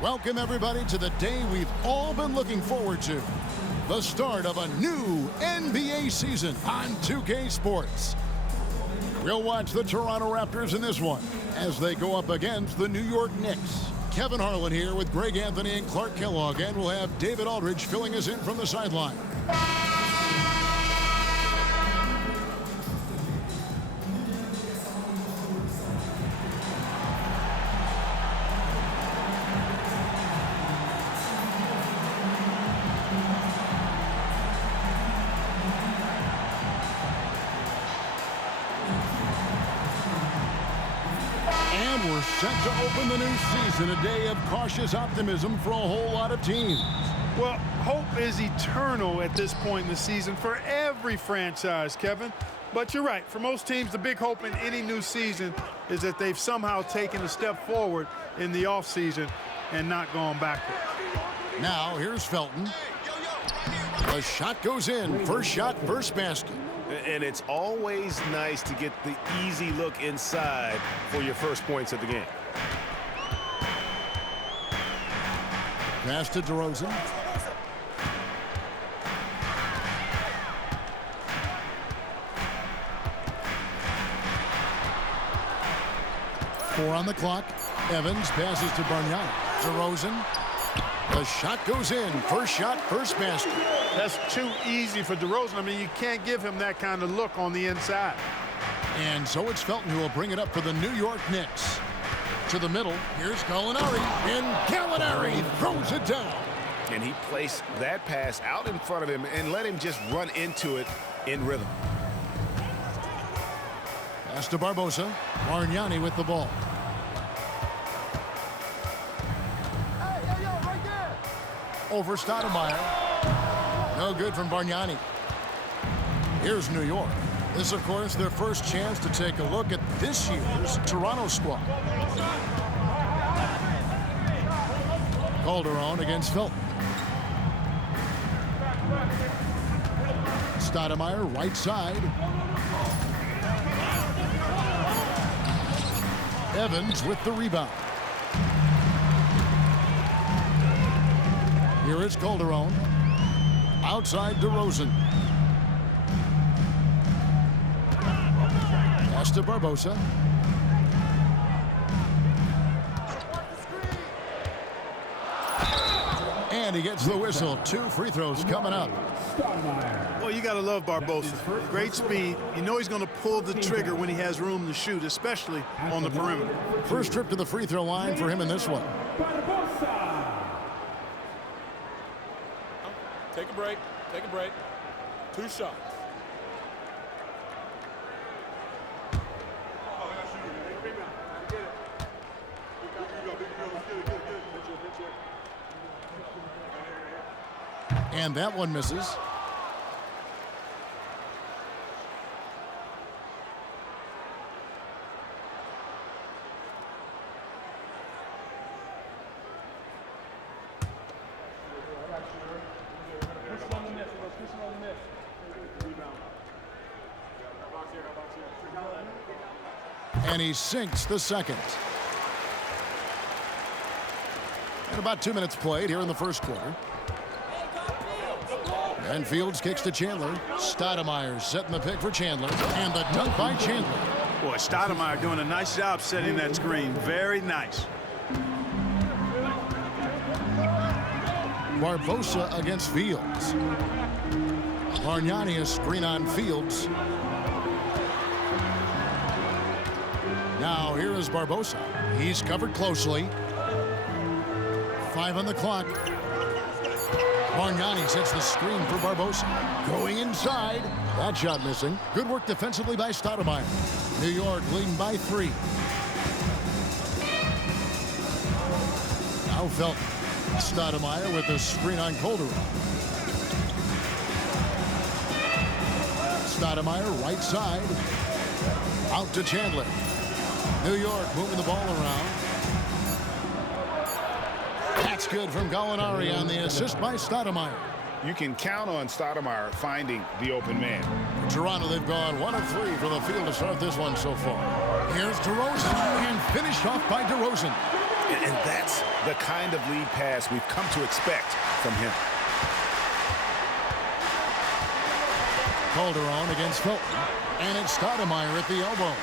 Welcome, everybody, to the day we've all been looking forward to. The start of a new NBA season on 2K Sports. We'll watch the Toronto Raptors in this one as they go up against the New York Knicks. Kevin Harlan here with Greg Anthony and Clark Kellogg, and we'll have David Aldridge filling us in from the sideline. We're set to open the new season, a day of cautious optimism for a whole lot of teams. Well, hope is eternal at this point in the season for every franchise, Kevin. But you're right. For most teams, the big hope in any new season is that they've somehow taken a step forward in the offseason and not gone backward. Now, here's Felton. The shot goes in. First shot, first basket. And it's always nice to get the easy look inside for your first points of the game. Pass to DeRozan. Four on the clock. Evans passes to Bargnani. DeRozan. The shot goes in. First shot, first basket. That's too easy for DeRozan. I mean, you can't give him that kind of look on the inside. And so it's Felton who will bring it up for the New York Knicks. To the middle, here's Gallinari, and Gallinari throws it down. And he placed that pass out in front of him and let him just run into it in rhythm. Pass to Barbosa. Bargnani with the ball. Over Stoudemire. No good from Bargnani. Here's New York. This is, of course, their first chance to take a look at this year's Toronto squad. Calderon against Felton. Stoudemire, right side. Evans with the rebound. Here is Calderon. Outside DeRozan. Pass to Barbosa. And he gets the whistle. 2 free throws coming up. Well, you got to love Barbosa. Great speed. You know he's going to pull the trigger when he has room to shoot, especially on the perimeter. First trip to the free throw line for him in this one. Take a break. Take a break. 2 shots. And that one misses. And he sinks the second. And about 2 minutes played here in the first quarter. And Fields kicks to Chandler. Stoudemire setting the pick for Chandler. And the dunk by Chandler. Boy, Stoudemire doing a nice job setting that screen. Very nice. Barbosa against Fields. Bargnani a screen on Fields. Now here is Barbosa. He's covered closely. 5 on the clock. Bargnani sets the screen for Barbosa. Going inside. That shot missing. Good work defensively by Stoudemire. New York leading by 3. Now Felton. Stoudemire with the screen on Calderon. Stoudemire right side. Out to Chandler. New York moving the ball around. That's good from Gallinari on the assist by Stoudemire. You can count on Stoudemire finding the open man. For Toronto, they've gone 1 of 3 from the field to start this one so far. Here's DeRozan, and finished off by DeRozan. And that's the kind of lead pass we've come to expect from him. Calderon against Felton. And it's Stoudemire at the elbow.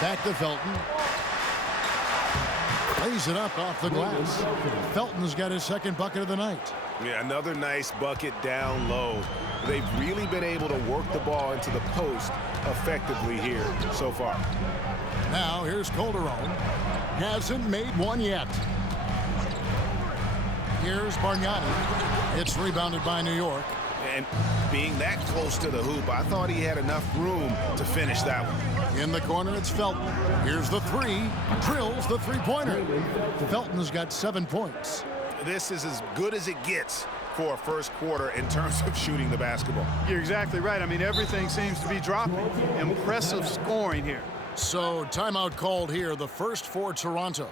Back to Felton. Lays it up off the glass. Felton's got his second bucket of the night. Yeah, another nice bucket down low. They've really been able to work the ball into the post effectively here so far. Now here's Calderon. Hasn't made one yet. Here's Bargnani. It's rebounded by New York. And being that close to the hoop, I thought he had enough room to finish that one. In the corner, it's Felton. Here's the three. Drills the three-pointer. Felton's got 7 points. This is as good as it gets for a first quarter in terms of shooting the basketball. You're exactly right. I mean, everything seems to be dropping. Impressive scoring here. So timeout called here, the first for Toronto.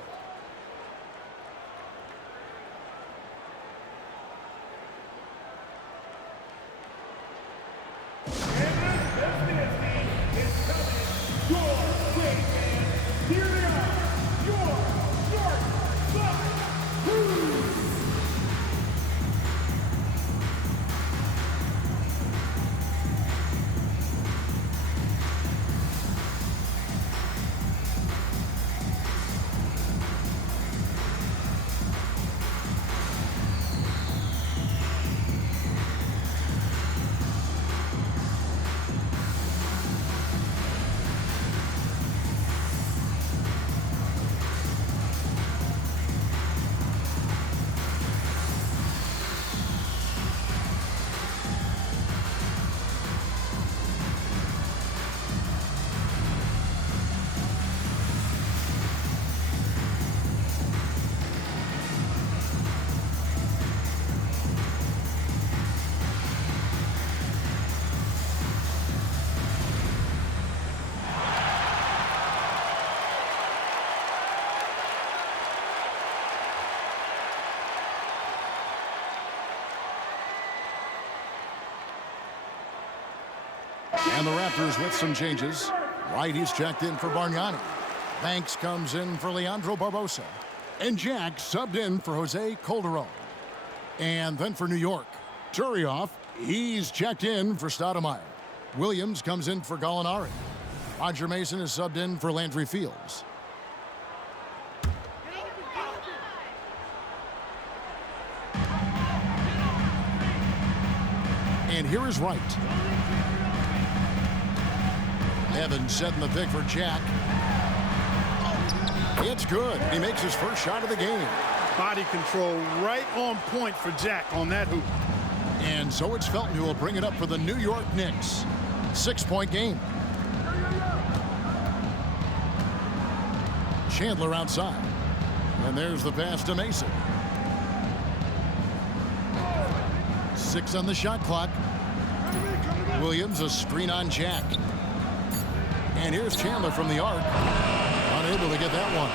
And the Raptors with some changes. Wright, he's checked in for Bargnani. Banks comes in for Leandro Barbosa. And Jack subbed in for Jose Calderon. And then for New York, Turioff, he's checked in for Stoudemire. Williams comes in for Gallinari. Roger Mason is subbed in for Landry Fields. And here is Wright. Evans setting the pick for Jack. It's good. He makes his first shot of the game. Body control right on point for Jack on that hoop. And so it's Felton who will bring it up for the New York Knicks. 6-point game. Chandler outside. And there's the pass to Mason. 6 on the shot clock. Williams, a screen on Jack. And here's Chandler from the arc. Unable to get that one.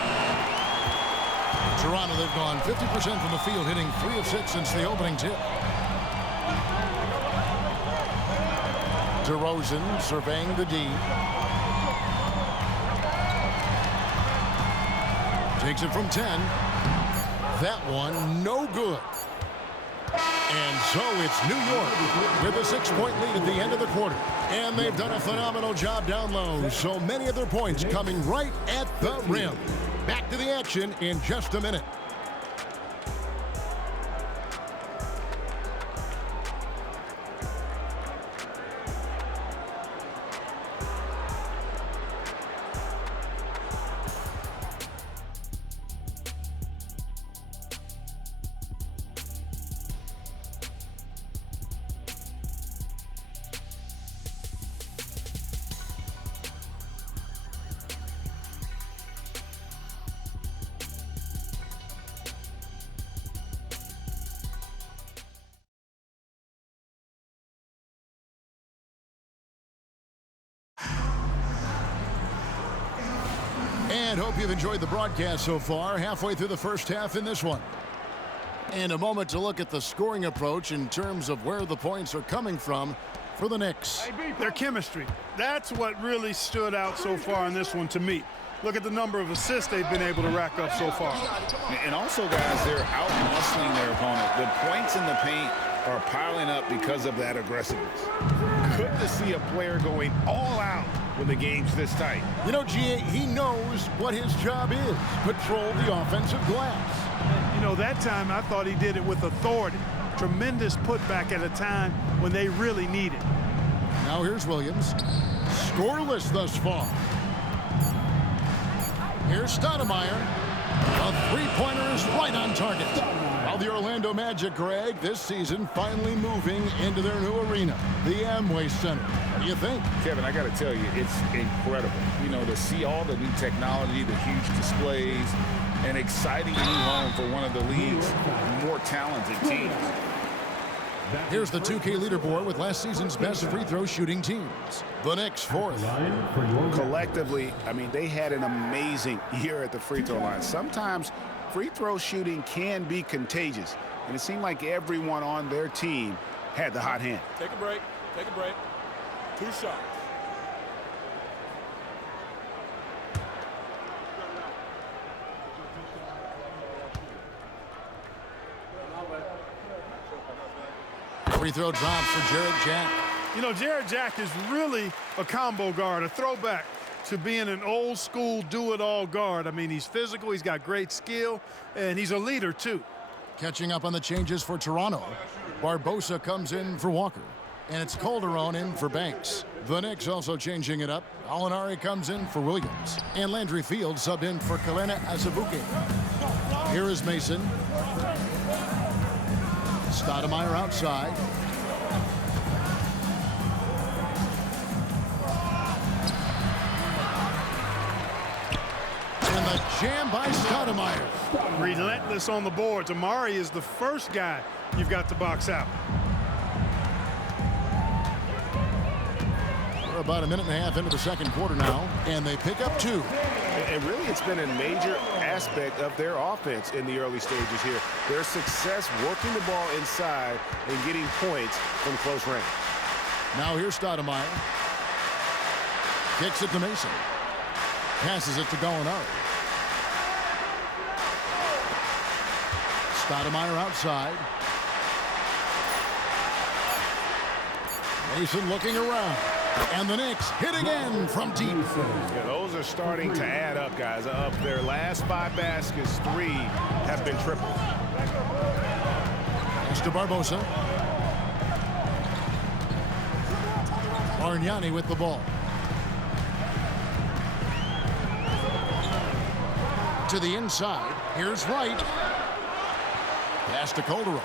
Toronto, they've gone 50% from the field, hitting 3 of 6 since the opening tip. DeRozan surveying the D. Takes it from 10. That one, no good. And so it's New York with a 6-point lead at the end of the quarter. And they've done a phenomenal job down low. So many of their points coming right at the rim. Back to the action in just a minute. And hope you've enjoyed the broadcast so far. Halfway through the first half in this one. And a moment to look at the scoring approach in terms of where the points are coming from. for the Knicks. Their chemistry, that's what really stood out so far in this one to me. Look at the number of assists they've been able to rack up so far. And also, guys, they're out-muscling their opponent. The points in the paint are piling up because of that aggressiveness. Good to see a player going all out when the game's this tight. You know, G.A., he knows what his job is, patrol the offensive glass. You know, that time I thought he did it with authority. Tremendous putback at a time when they really need it. Now here's Williams. Scoreless thus far. Here's Stoudemire. A three-pointer is right on target. While the Orlando Magic, Greg, this season finally moving into their new arena, the Amway Center. What do you think? Kevin, I got to tell you, it's incredible. You know, to see all the new technology, the huge displays, an exciting new home for one of the league's more talented teams. Here's the 2K leaderboard with last season's best free throw shooting teams. The Knicks fourth. Collectively, I mean, they had an amazing year at the free throw line. Sometimes free throw shooting can be contagious, and it seemed like everyone on their team had the hot hand. Take a break. Take a break. 2 shots. Free throw drops for Jared Jack. You know, Jared Jack is really a combo guard, a throwback to being an old school do-it-all guard. I mean, he's physical, he's got great skill, and he's a leader too. Catching up on the changes for Toronto. Barbosa comes in for Walker, and it's Calderon in for Banks. The Knicks also changing it up. Alinari comes in for Williams, and Landry Fields sub in for Kalena Asabuke. Here is Mason. Stoudemire outside. And the jam by Stoudemire. Relentless on the boards. Amari is the first guy you've got to box out. We're about a minute and a half into the second quarter now, and they pick up 2. And really, it's been a major aspect of their offense in the early stages here. Their success working the ball inside and getting points from close range. Now here's Stoudemire. Kicks it to Mason. Passes it to Gallinari. Stoudemire outside. Mason looking around. And the Knicks hit again from deep. Yeah, those are starting to add up, guys. Of their last 5 baskets, 3 have been triple. Pass to Barbosa. Bargnani with the ball. To the inside. Here's Wright. Pass to Calderon.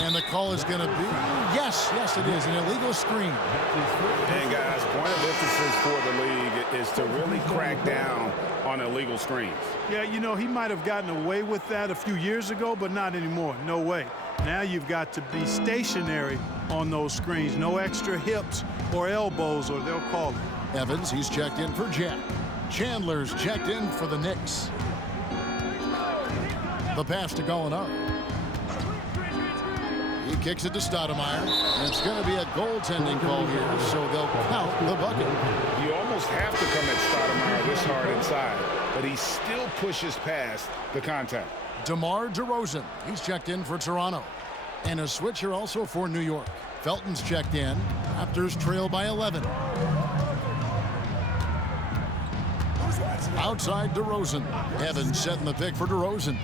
And the call is going to be, yes, it is, an illegal screen. And guys, point of emphasis for the league is to really crack down on illegal screens. Yeah, you know, he might have gotten away with that a few years ago, but not anymore. No way. Now you've got to be stationary on those screens. No extra hips or elbows, or they'll call it. Evans, he's checked in for Jack. Chandler's checked in for the Knicks. The pass to Gallinari. He kicks it to Stoudemire. And it's going to be a goaltending call here, so they'll count the bucket. You almost have to come at Stoudemire this hard inside, but he still pushes past the contact. DeMar DeRozan, he's checked in for Toronto. And a switcher also for New York. Felton's checked in. Raptors trail by 11. Outside DeRozan. Evans setting the pick for DeRozan.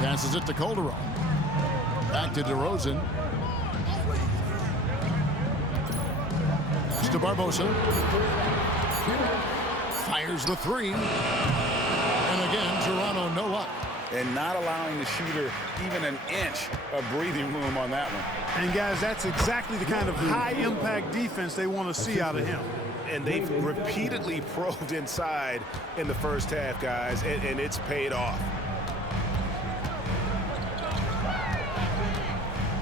Passes it to Calderon. Back to DeRozan. Pass to Barbosa. Fires the 3. And again, Toronto no luck. And not allowing the shooter even an inch of breathing room on that one. And guys, that's exactly the kind of high-impact defense they want to see out of him. And they've repeatedly probed inside in the first half, guys, and it's paid off.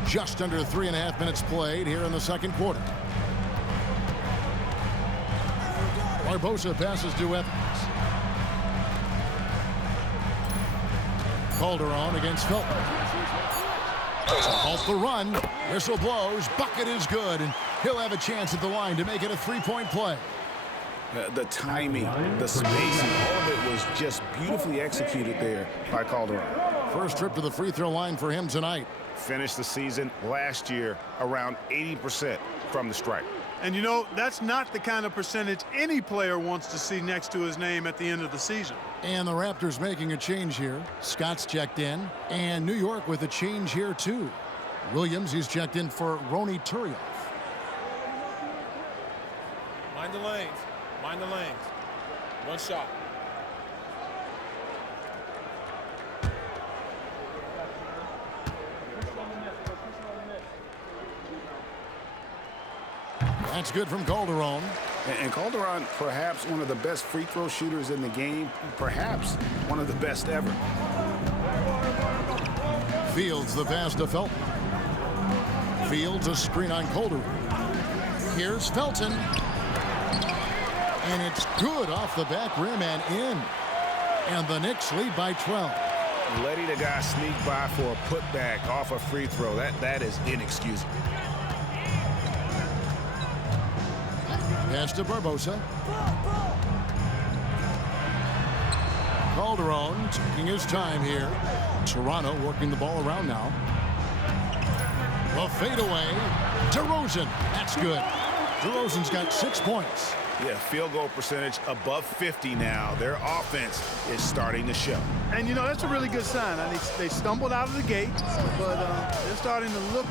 Just under 3.5 minutes played here in the second quarter. Barbosa passes to Evans. Calderon against Felton. Halt the run. Whistle blows. Bucket is good, and he'll have a chance at the line to make it a three-point play. The timing, the spacing, all of it was just beautifully executed there by Calderon. First trip to the free throw line for him tonight. Finished the season last year around 80% from the stripe. And you know, that's not the kind of percentage any player wants to see next to his name at the end of the season. And the Raptors making a change here. Scott's checked in, and New York with a change here too. Williams, he's checked in for Rony Turioff. Mind the lanes. Mind the lanes. One shot. That's good from Calderon. And Calderon, perhaps one of the best free throw shooters in the game, perhaps one of the best ever. Fields the pass to Felton. Fields a screen on Calderon. Here's Felton. And it's good off the back rim and in. And the Knicks lead by 12. Letting the guy sneak by for a putback off a free throw, that is inexcusable. Pass to Barbosa. Calderon taking his time here. Toronto working the ball around now. The fadeaway. DeRozan. That's good. DeRozan's got 6 points. Yeah, field goal percentage above 50 now. Their offense is starting to show. And, you know, that's a really good sign. I mean, they stumbled out of the gate, but they're starting to look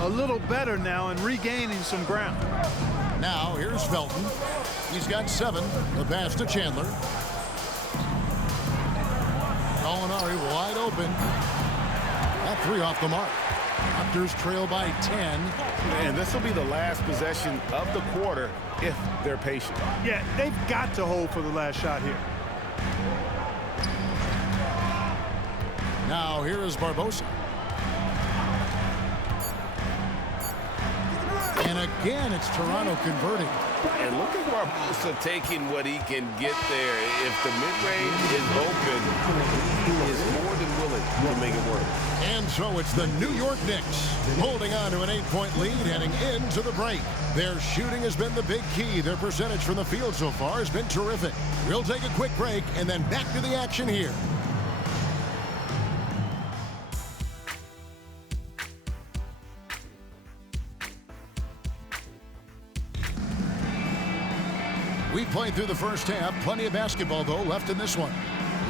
a little better now and regaining some ground. Now, here's Felton. He's got 7. The pass to Chandler. Gallinari wide open. That 3 off the mark. Raptors trail by 10. And this will be the last possession of the quarter if they're patient. Yeah, they've got to hold for the last shot here. Now, here is Barbosa. And again, it's Toronto converting. And look at Barbosa taking what he can get there. If the mid-range is open, he is more than willing to make it work. And so it's the New York Knicks holding on to an 8-point lead heading into the break. Their shooting has been the big key. Their percentage from the field so far has been terrific. We'll take a quick break and then back to the action here. We played through the first half. Plenty of basketball, though, left in this one.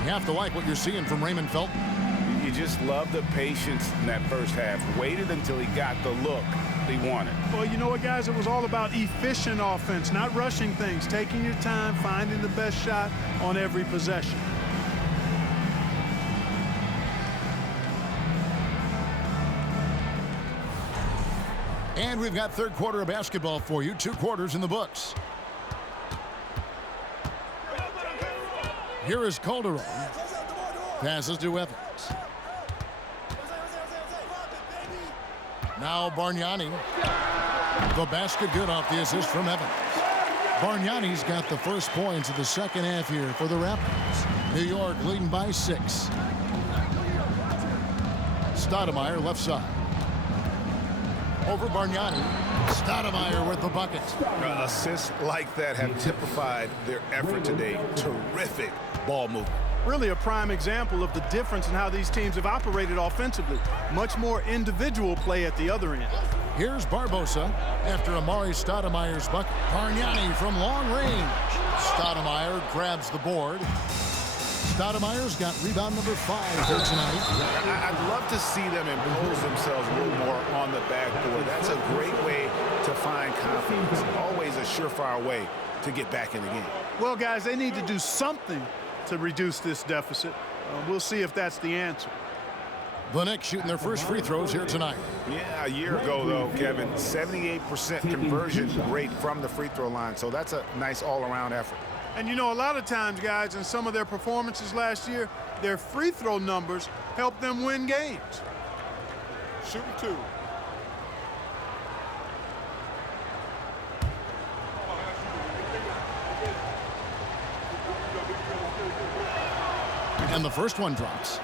You have to like what you're seeing from Raymond Felton. You just love the patience in that first half. Waited until he got the look he wanted. Well, you know what, guys? It was all about efficient offense, not rushing things, taking your time, finding the best shot on every possession. And we've got third quarter of basketball for you. 2 quarters in the books. Here is Calderon. Passes to Evans. Now Bargnani. The basket good off the assist from Evans. Bargnani's got the first points of the second half here for the Raptors. New York leading by 6. Stoudemire left side. Over Bargnani. Stoudemire with the bucket. Assists like that have typified their effort today. Terrific ball movement. Really a prime example of the difference in how these teams have operated offensively. Much more individual play at the other end. Here's Barbosa after Amari Stoudemire's bucket. Bargnani from long range. Stoudemire grabs the board. Stoudemire's got rebound number 5 here tonight. I'd love to see them impose themselves a little more on the backboard. That's a great way to find confidence. Always a surefire way to get back in the game. Well, guys, they need to do something to reduce this deficit. We'll see if that's the answer. The Knicks shooting their first free throws here tonight. Yeah, a year ago, though, Kevin, 78% conversion rate from the free throw line. So that's a nice all-around effort. And, you know, a lot of times, guys, in some of their performances last year, their free throw numbers helped them win games. Shooting 2. And the first one drops.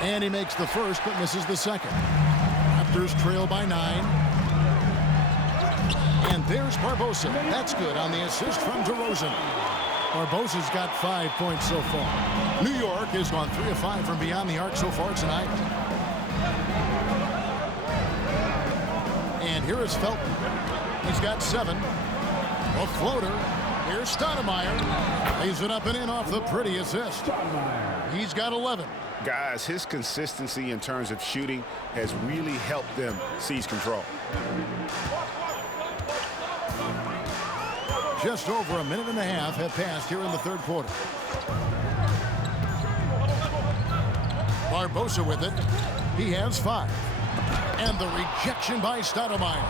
And he makes the first but misses the second. Raptors trail by 9. And there's Barbosa. That's good on the assist from DeRozan. Barbosa's got 5 points so far. New York has gone 3 of 5 from beyond the arc so far tonight. And here is Felton. He's got 7. A floater. Here's Stoudemire. Lays it up and in off the pretty assist. He's got 11. Guys, his consistency in terms of shooting has really helped them seize control. Just over a minute and a half have passed here in the third quarter. Barbosa with it. He has 5. And the rejection by Stoudemire.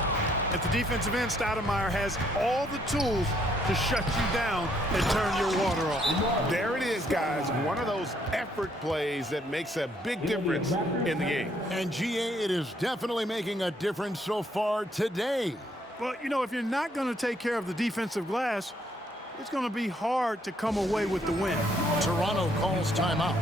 At the defensive end, Stoudemire has all the tools to shut you down and turn your water off. There it is, guys. One of those effort plays that makes a big difference in the game. And GA, it is definitely making a difference so far today. Well, you know, if you're not going to take care of the defensive glass, it's going to be hard to come away with the win. Toronto calls timeout.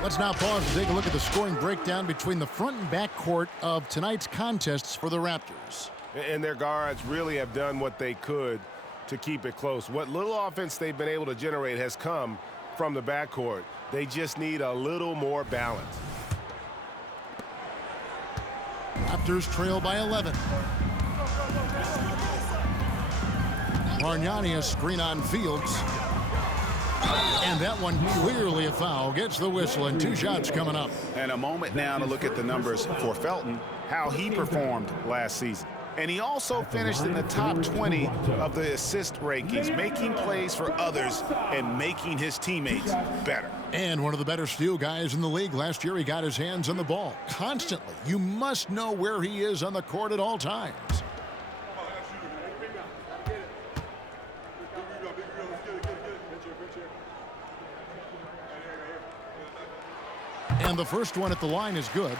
Let's now pause to take a look at the scoring breakdown between the front and back court of tonight's contests for the Raptors. And their guards really have done what they could to keep it close. What little offense they've been able to generate has come from the backcourt. They just need a little more balance. Raptors trail by 11. Bargnani, a screen on Fields. And that one clearly a foul. Gets the whistle, and 2 shots coming up. And a moment now to look at the numbers for Felton, how he performed last season. And he also finished in the top 20 of the assist rankings, making plays for others and making his teammates better. And one of the better steal guys in the league. Last year, he got his hands on the ball constantly. You must know where he is on the court at all times. And the first one at the line is good.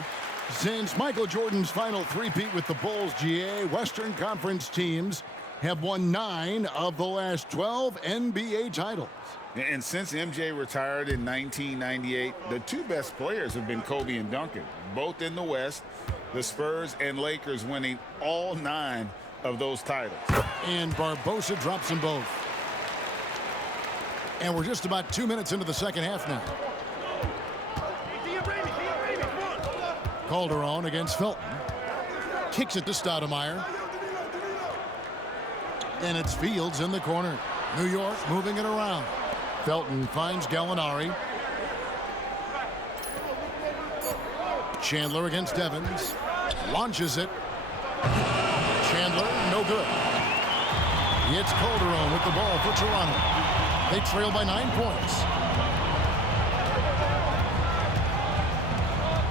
Since Michael Jordan's final three-peat with the Bulls, GA, Western Conference teams have won 9 of the last 12 NBA titles. And since MJ retired in 1998, the 2 best players have been Kobe and Duncan, both in the West, the Spurs and Lakers winning all 9 of those titles. And Barbosa drops them both. And we're just about 2 minutes into the second half now. Calderon against Felton. Kicks it to Stoudemire. And it's Fields in the corner. New York moving it around. Felton finds Gallinari. Chandler against Evans. Launches it. Chandler, no good. It's Calderon with the ball for Toronto. They trail by 9 points.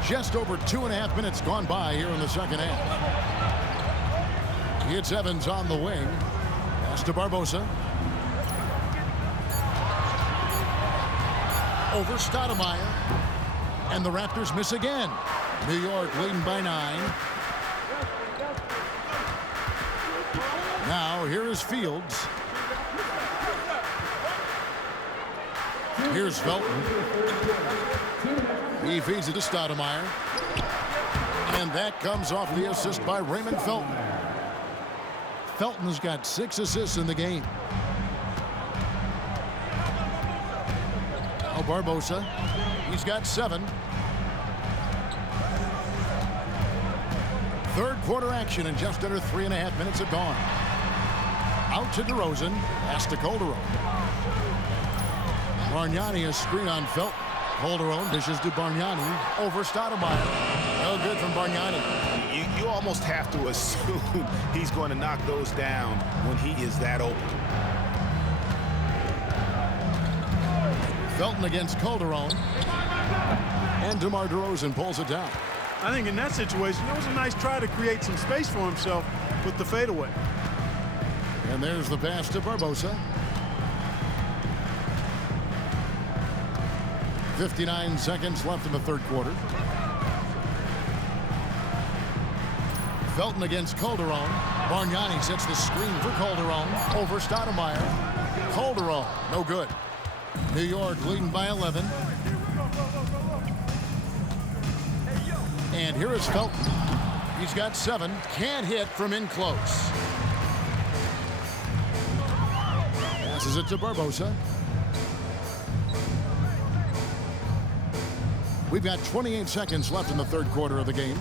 Just over 2.5 minutes gone by here in the second half. It's Evans on the wing. Pass to Barbosa. Over Stoudemire. And the Raptors miss again. New York leading by 9. Now here is Fields. Here's Felton. He feeds it to Stoudemire. And that comes off the assist by Raymond Felton. Felton's got 6 assists in the game. Now Barbosa. He's got 7. Third quarter action and just under 3.5 minutes have gone. Out to DeRozan. Pass to Calderon. Bargnani, a screen on Felton. Calderon dishes to Bargnani. Over Stoudemire. No good from Bargnani. You almost have to assume he's going to knock those down when he is that open. Felton against Calderon. And DeMar DeRozan pulls it down. I think in that situation, it was a nice try to create some space for himself with the fadeaway. And there's the pass to Barbosa. 59 seconds left in the third quarter. Felton against Calderon. Bargnani sets the screen for Calderon. Over Stoudemire. Calderon, no good. New York leading by 11. And here is Felton. He's got 7. Can't hit from in close. Passes it to Barbosa. We've got 28 seconds left in the third quarter of the game.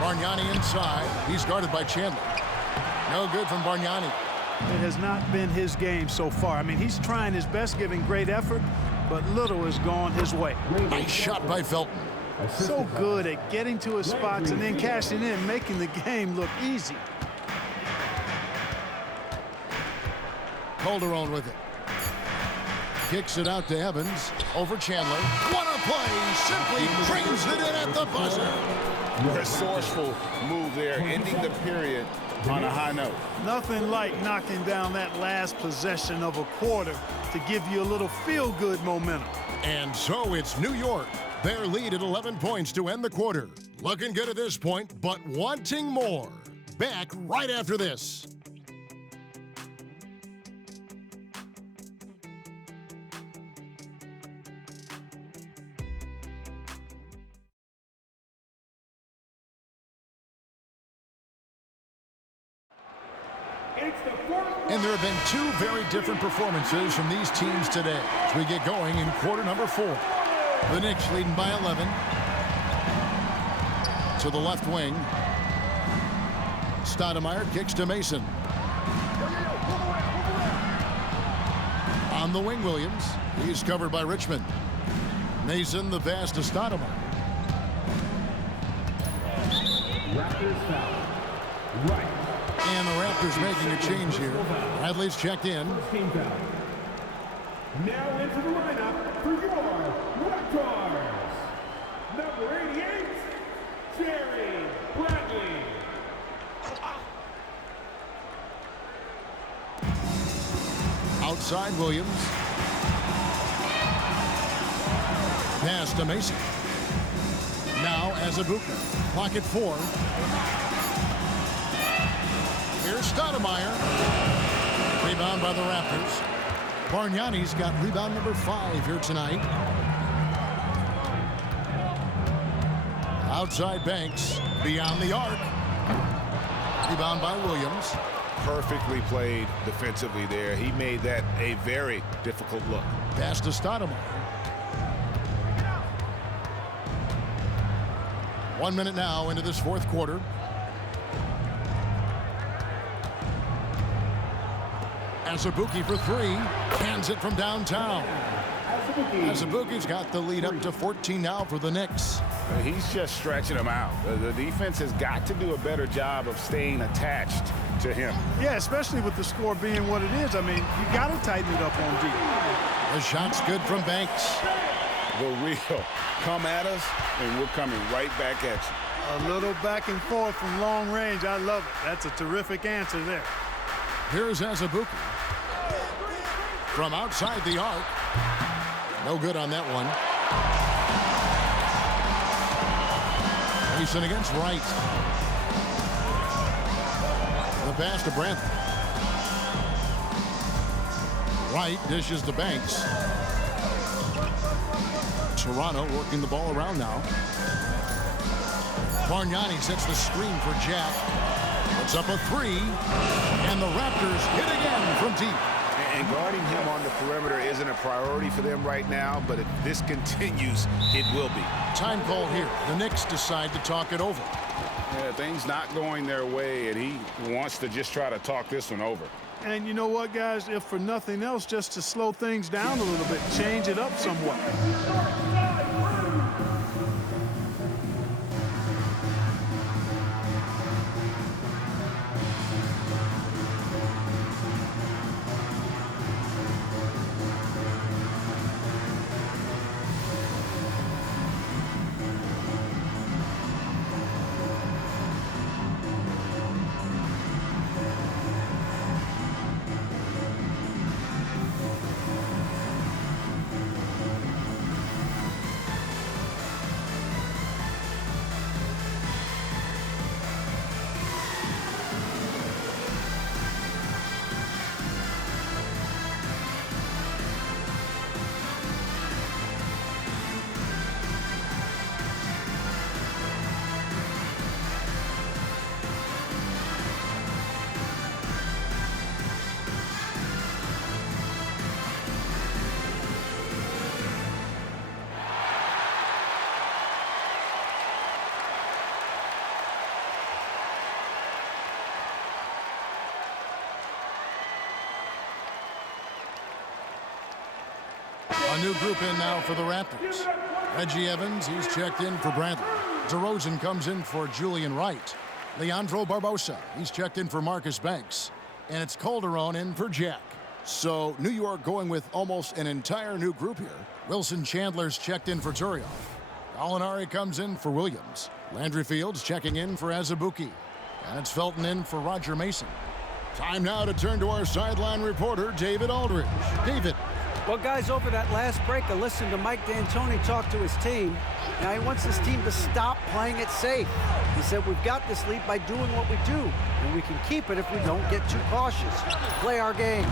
Bargnani inside. He's guarded by Chandler. No good from Bargnani. It has not been his game so far. I mean, he's trying his best, giving great effort, but little has gone his way. Nice shot by Felton. So good at getting to his spots and then cashing in, making the game look easy. Calderon with it. Kicks it out to Evans. Over Chandler. What a play! Simply brings it in at the buzzer. Resourceful move there, ending the period on a high note. Nothing like knocking down that last possession of a quarter to give you a little feel-good momentum. And so it's New York. Their lead at 11 points to end the quarter. Looking good at this point, but wanting more. Back right after this. And there have been 2 very different performances from these teams today as we get going in quarter number 4. The Knicks leading by 11. To the left wing. Stoudemire kicks to Mason. On the wing, Williams. He's covered by Richmond. Mason, the pass to Stoudemire. Raptors foul. Right. And the Raptors making a change here. Bradley's checked in. Team foul. Now into the lineup for your Raptors. Number 88, Jerry Bradley. Outside Williams. Pass to Mason. Now Azubuike. Pocket 4. Here's Stoudemire. Rebound by the Raptors. Bargnani's got rebound number 5 here tonight. Outside Banks. Beyond the arc. Rebound by Williams. Perfectly played defensively there. He made that a very difficult look. Pass to Stoudemire. 1 minute now into this fourth quarter. Azubuike for 3. Hands it from downtown. Azubuike's got the lead up to 14 now for the Knicks. He's just stretching them out. The defense has got to do a better job of staying attached to him. Yeah, especially with the score being what it is. I mean, you got to tighten it up on D. The shot's good from Banks. The real come at us, and we're coming right back at you. A little back and forth from long range. I love it. That's a terrific answer there. Here's Azubuike. From outside the arc. No good on that one. Mason against Wright. The pass to Brantley. Wright dishes to Banks. Toronto working the ball around now. Bargnani sets the screen for Jack. Puts up a 3. And the Raptors hit again from deep. And guarding him on the perimeter isn't a priority for them right now, but if this continues, it will be. Time call here. The Knicks decide to talk it over. Yeah, things not going their way, and he wants to just try to talk this one over. And you know what, guys? If for nothing else, just to slow things down a little bit, change it up somewhat. A new group in now for the Raptors. Reggie Evans, he's checked in for Bradley. DeRozan comes in for Julian Wright. Leandro Barbosa, he's checked in for Marcus Banks. And it's Calderon in for Jack. So New York going with almost an entire new group here. Wilson Chandler's checked in for Turioff. Gallinari comes in for Williams. Landry Fields checking in for Azubuike. And it's Felton in for Roger Mason. Time now to turn to our sideline reporter, David Aldridge. David. Well, guys, over that last break, I listened to Mike D'Antoni talk to his team. Now, he wants his team to stop playing it safe. He said, we've got this lead by doing what we do, and we can keep it if we don't get too cautious. Play our game.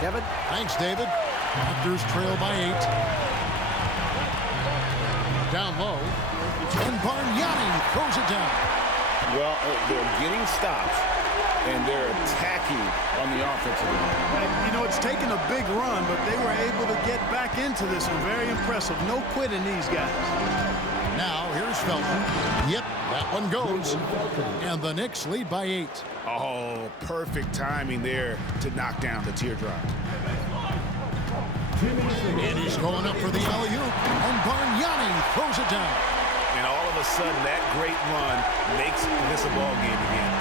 Kevin? Thanks, David. Raptors trail by 8. Down low. And Bargnani throws it down. Well, they're getting stops, and they're attacking on the offensive end. And, you know, it's taken a big run, but they were able to get back into this one. Very impressive. No quitting these guys. Now, here's Felton. Yep, that one goes. And the Knicks lead by 8. Oh, perfect timing there to knock down the teardrop. And he's going up for the alley-oop. And Bargnani throws it down. And all of a sudden, that great run makes this a ball game again.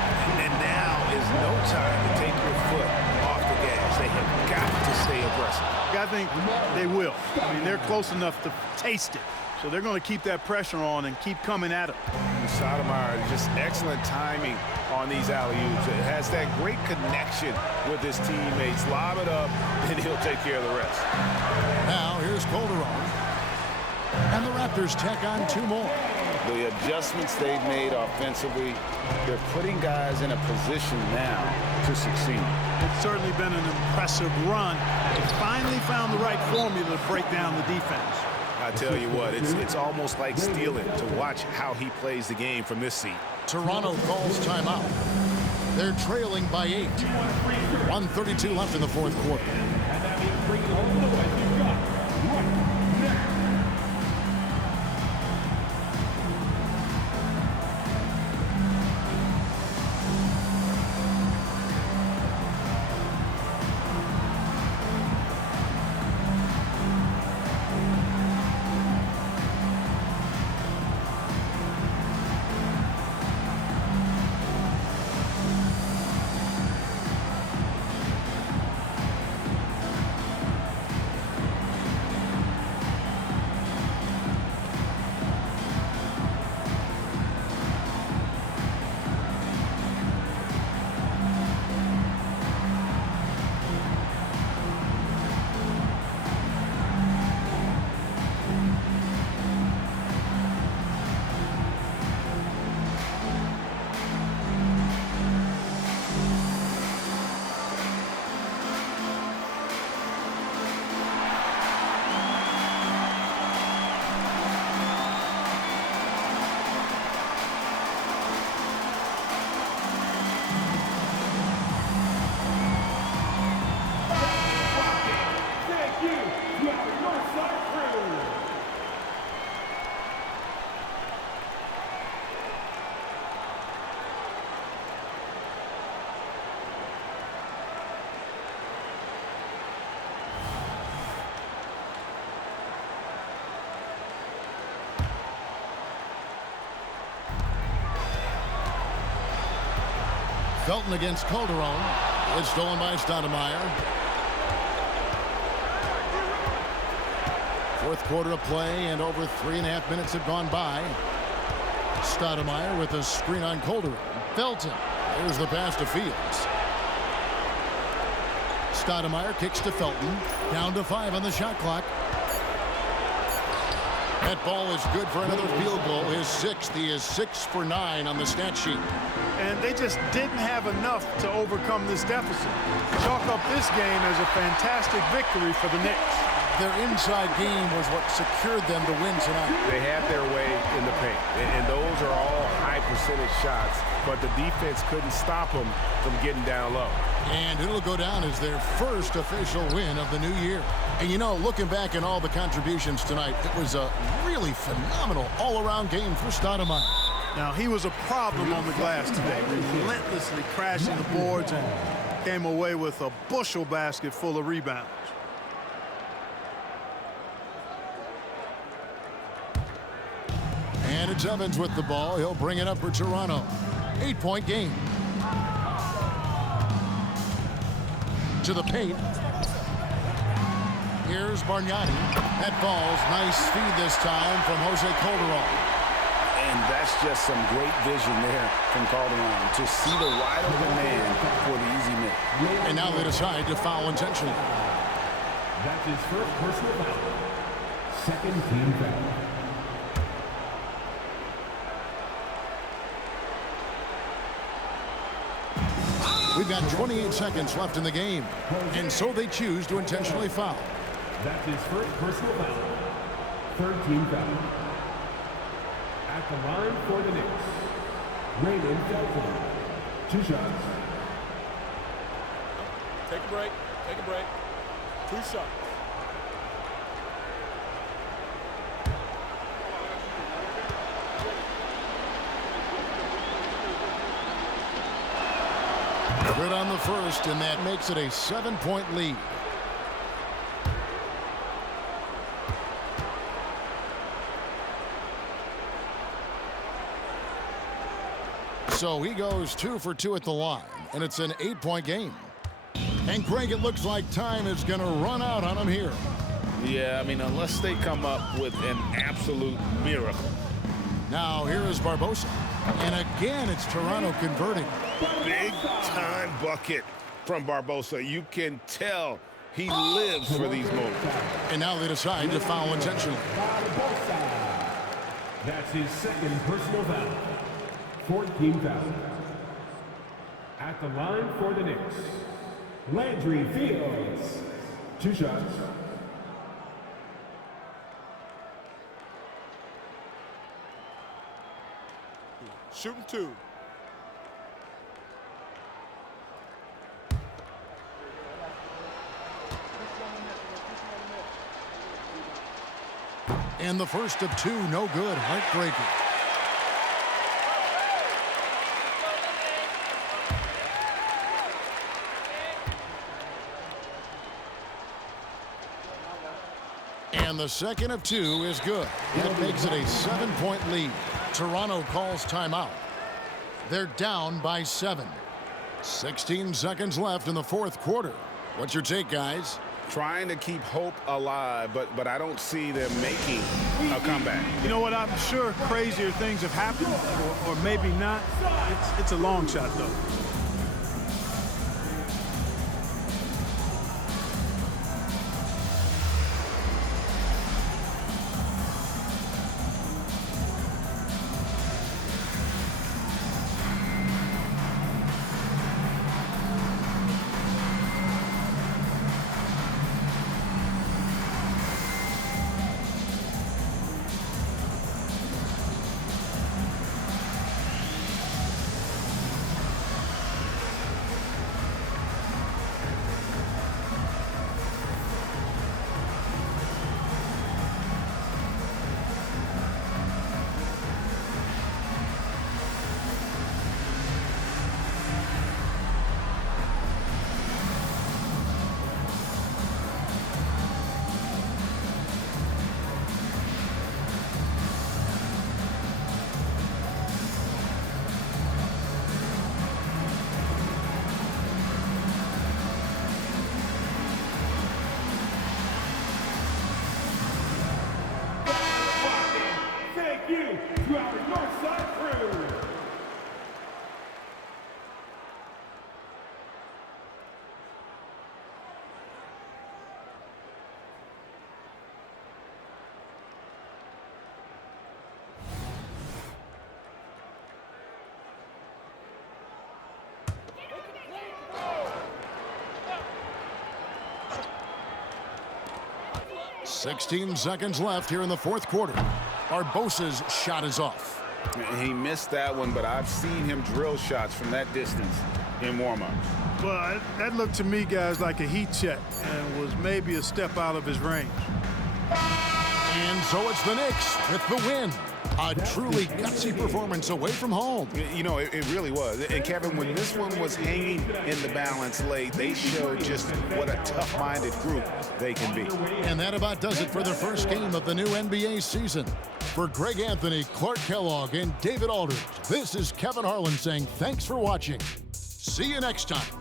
And now is no time to take your foot off the gas. They have got to stay aggressive. I think they will. I mean, they're close enough to taste it. So they're going to keep that pressure on and keep coming at it. Sotomayor, just excellent timing on these alley-oops. It has that great connection with his teammates. Lob it up, and he'll take care of the rest. Now, here's Calderon. And the Raptors tack on 2 more. The adjustments they've made offensively, they're putting guys in a position now to succeed. It's certainly been an impressive run. They finally found the right formula to break down the defense. I tell you what, it's almost like stealing to watch how he plays the game from this seat. Toronto calls timeout. They're trailing by 8. 1:32 left in the 4th quarter. And that means bring it home the way you've got right now. Felton against Calderon. It's stolen by Stoudemire. 4th quarter of play, and over 3.5 minutes have gone by. Stoudemire with a screen on Calderon. Felton. There's the pass to Fields. Stoudemire kicks to Felton. Down to 5 on the shot clock. That ball is good for another field goal. His 6th. He is 6 for 9 on the stat sheet. And they just didn't have enough to overcome this deficit. Chalk up this game as a fantastic victory for the Knicks. Their inside game was what secured them to win tonight. They had their way in the paint, and those are all high percentage shots, but the defense couldn't stop them from getting down low. And it'll go down as their first official win of the new year. And you know, looking back at all the contributions tonight, it was a really phenomenal all-around game for Stoudemire. Now, he was a problem on the glass today, relentlessly crashing the boards and came away with a bushel basket full of rebounds. And it's Evans with the ball. He'll bring it up for Toronto. 8-point game. To the paint. Here's Bargnani. That falls. Nice feed this time from Jose Calderon. And that's just some great vision there from Calderon to see the wide open man for the easy make. And now they decide to foul intentionally. That's his first personal foul. Second team foul. We've got 28 seconds left in the game. And so they choose to intentionally foul. That's his first personal foul. Third team foul. At the line for the Knicks, Raymond Felton. 2 shots. Take a break. Take a break. 2 shots. Good on the first, and that makes it a 7-point lead. So he goes 2 for 2 at the line, and it's an 8-point game. And Greg, it looks like time is going to run out on him here. Yeah, I mean, unless they come up with an absolute miracle. Now here is Barbosa. And again, it's Toronto converting. Big time bucket from Barbosa. You can tell he lives for these moments. And now they decide to foul intentionally. That's his second personal foul. 14 foul. At the line for the Knicks, Landry Fields. 2 shots. Shooting 2. And the first of 2, no good. Heartbreaker. And the second of 2 is good. That makes it a 7-point lead. Toronto calls timeout. They're down by 7. 16 seconds left in the 4th quarter. What's your take, guys? Trying to keep hope alive, but I don't see them making a comeback. You know what? I'm sure crazier things have happened, or maybe not. It's a long shot, though. Thank you to our Northside crew. – 16 seconds left here in the 4th quarter. Barbosa's shot is off. He missed that one, but I've seen him drill shots from that distance in warm-ups. Well, that looked to me, guys, like a heat check and was maybe a step out of his range. And so it's the Knicks with the win. A truly gutsy performance away from home. You know, it really was. And, Kevin, when this one was hanging in the balance late, they showed just what a tough-minded group they can be. And that about does it for the first game of the new NBA season. For Greg Anthony, Clark Kellogg, and David Aldridge, this is Kevin Harlan saying thanks for watching. See you next time.